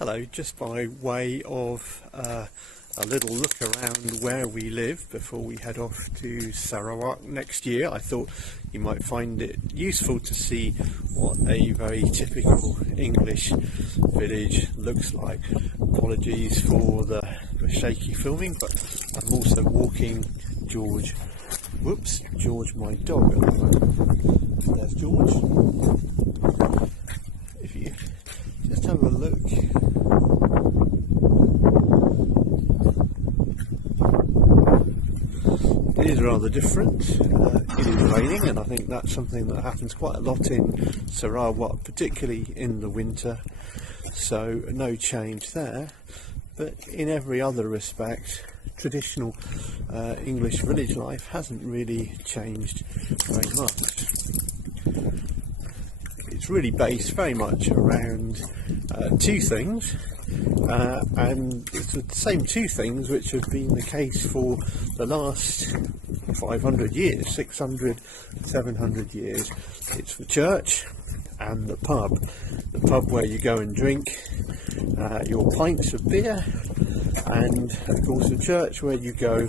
Hello, just by way of a little look around where we live before we head off to Sarawak next year, I thought you might find it useful to see what a very typical English village looks like. Apologies for the shaky filming, but I'm also walking George, my dog at the moment. There's George. If you just have a look. It is rather different. It is raining, and I think that's something that happens quite a lot in Sarawak, particularly in the winter, so no change there. But in every other respect, traditional English village life hasn't really changed very much. It's really based very much around two things, and it's the same two things which have been the case for the last 500 years, 600, 700 years. It's the church and the pub where you go and drink your pints of beer, and of course the church where you go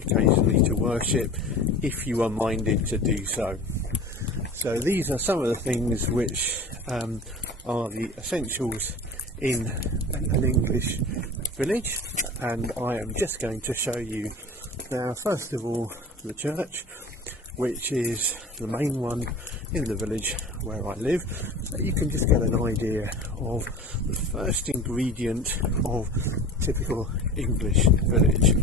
occasionally to worship if you are minded to do so. So these are some of the things which are the essentials in an English village, and I am just going to show you now, first of all, the church, which is the main one in the village where I live, so you can just get an idea of the first ingredient of a typical English village.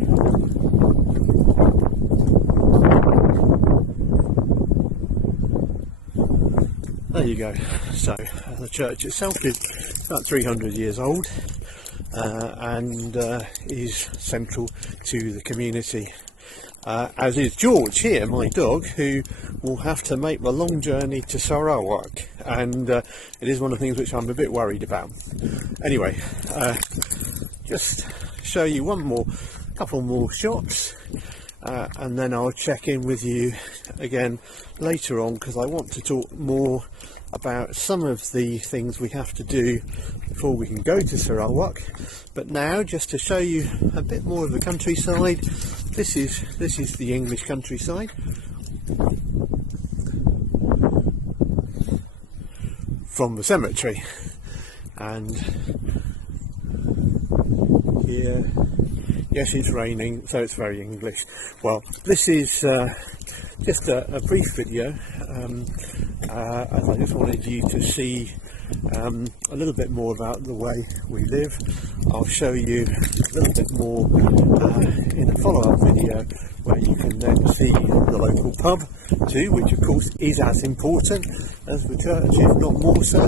There you go. So the church itself is about 300 years old and is central to the community, as is George here, my dog, who will have to make the long journey to Sarawak, and it is one of the things which I'm a bit worried about. Anyway, just show you couple more shops, and then I'll check in with you again later on, because I want to talk more about some of the things we have to do before we can go to Sarawak. But now, just to show you a bit more of the countryside, this is the English countryside. From the cemetery, and here, yes, it's raining, so it's very English. Well, this is just a brief video, as I just wanted you to see a little bit more about the way we live. I'll show you a little bit more in a follow-up video, where you can then see the local pub too, which of course is as important as the church, if not more so,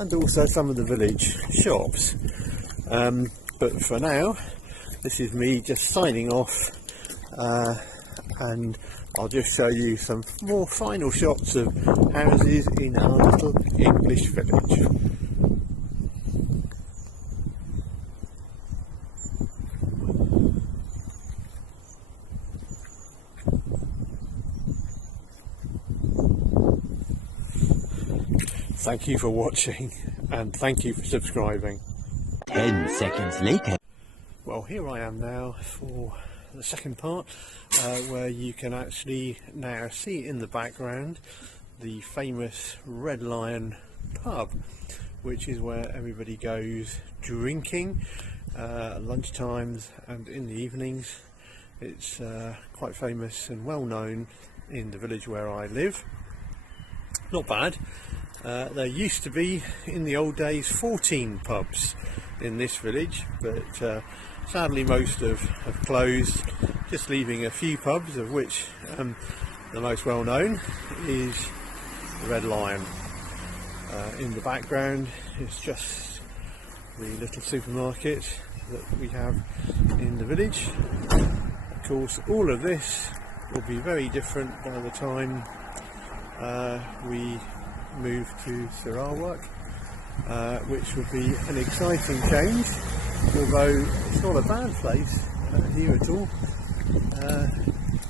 and also some of the village shops. But for now, this is me just signing off, and I'll just show you some more final shots of houses in our little English village. Thank you for watching, and thank you for subscribing. 10 seconds later. Well, here I am now for the second part, where you can actually now see in the background the famous Red Lion pub, which is where everybody goes drinking at lunchtimes and in the evenings. It's quite famous and well known in the village where I live. Not bad. There used to be, in the old days, 14 pubs in this village, but sadly most have closed, just leaving a few pubs, of which the most well known is the Red Lion. In the background is just the little supermarket that we have in the village. Of course, all of this will be very different by the time we move to Sarawak, which will be an exciting change, although it's not a bad place here at all.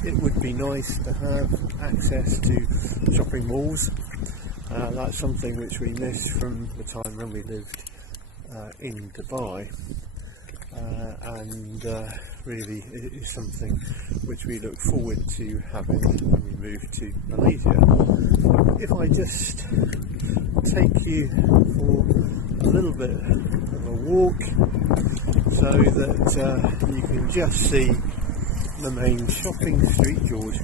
It would be nice to have access to shopping malls. That's something which we miss from the time when we lived in Dubai, and really it is something which we look forward to having when we move to Malaysia. If I just take you for a little bit of a walk so that you can just see the main shopping street, George.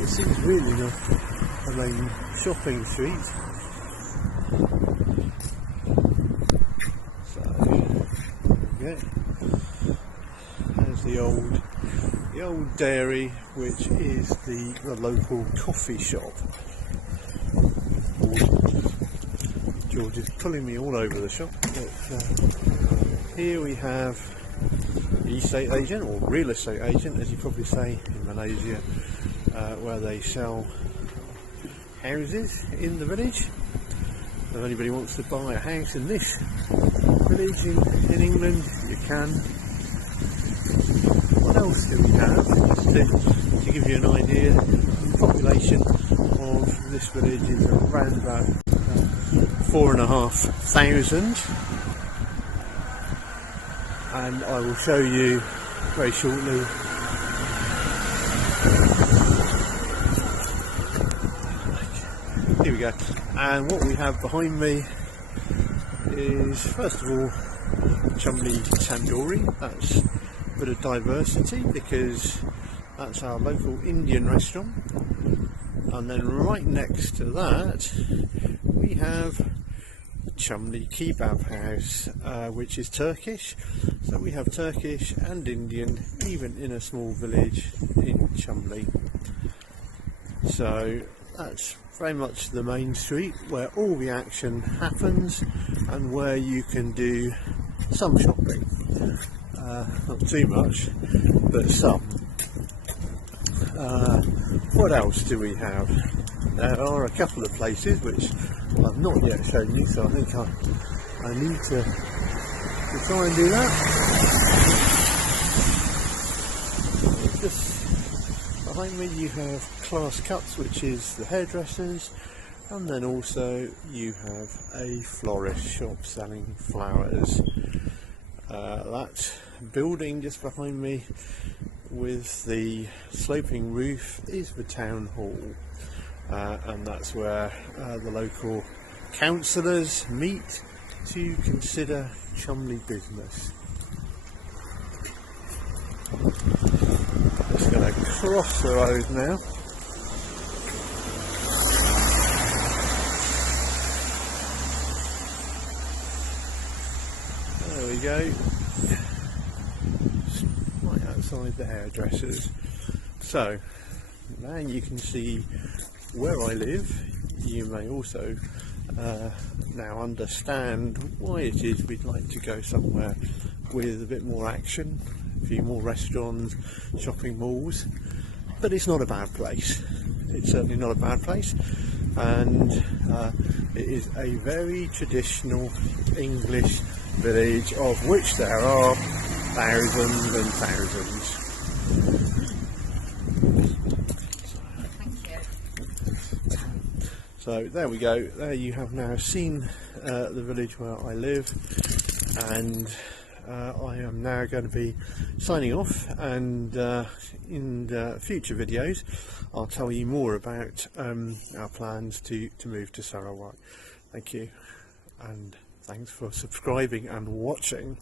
This is really the main shopping street. So there we go. There's the old dairy, which is the local coffee shop. George is pulling me all over the shop, but here we have the estate agent, or real estate agent as you probably say in Malaysia, where they sell houses in the village. If anybody wants to buy a house in this village in England, you can. What else do we have? Just to give you an idea, the population of this village is around about 4,500, and I will show you very shortly here we go. And what we have behind me is, first of all, Chumley Tandoori. That's a bit of diversity because that's our local Indian restaurant. And then right next to that we have Chumley Kebab House, which is Turkish. So we have Turkish and Indian even in a small village in Chumley. So that's very much the main street where all the action happens and where you can do some shopping. Not too much, but some. What else do we have? There are a couple of places which I've not yet shown you, so I think I need to try and do that. Just behind me you have Class Cuts, which is the hairdressers, and then also you have a florist shop selling flowers. That building just behind me with the sloping roof is the town hall, and that's where the local councillors meet to consider Chumley business. Just going to cross the road now. There we go. Right outside the hairdressers. So now you can see where I live. You may also now understand why it is we'd like to go somewhere with a bit more action, a few more restaurants, shopping malls. But it's not a bad place. It's certainly not a bad place, and it is a very traditional English village, of which there are thousands and thousands. So there we go. There you have now seen the village where I live, and I am now going to be signing off, and in future videos I'll tell you more about our plans to move to Sarawak. Thank you, and thanks for subscribing and watching.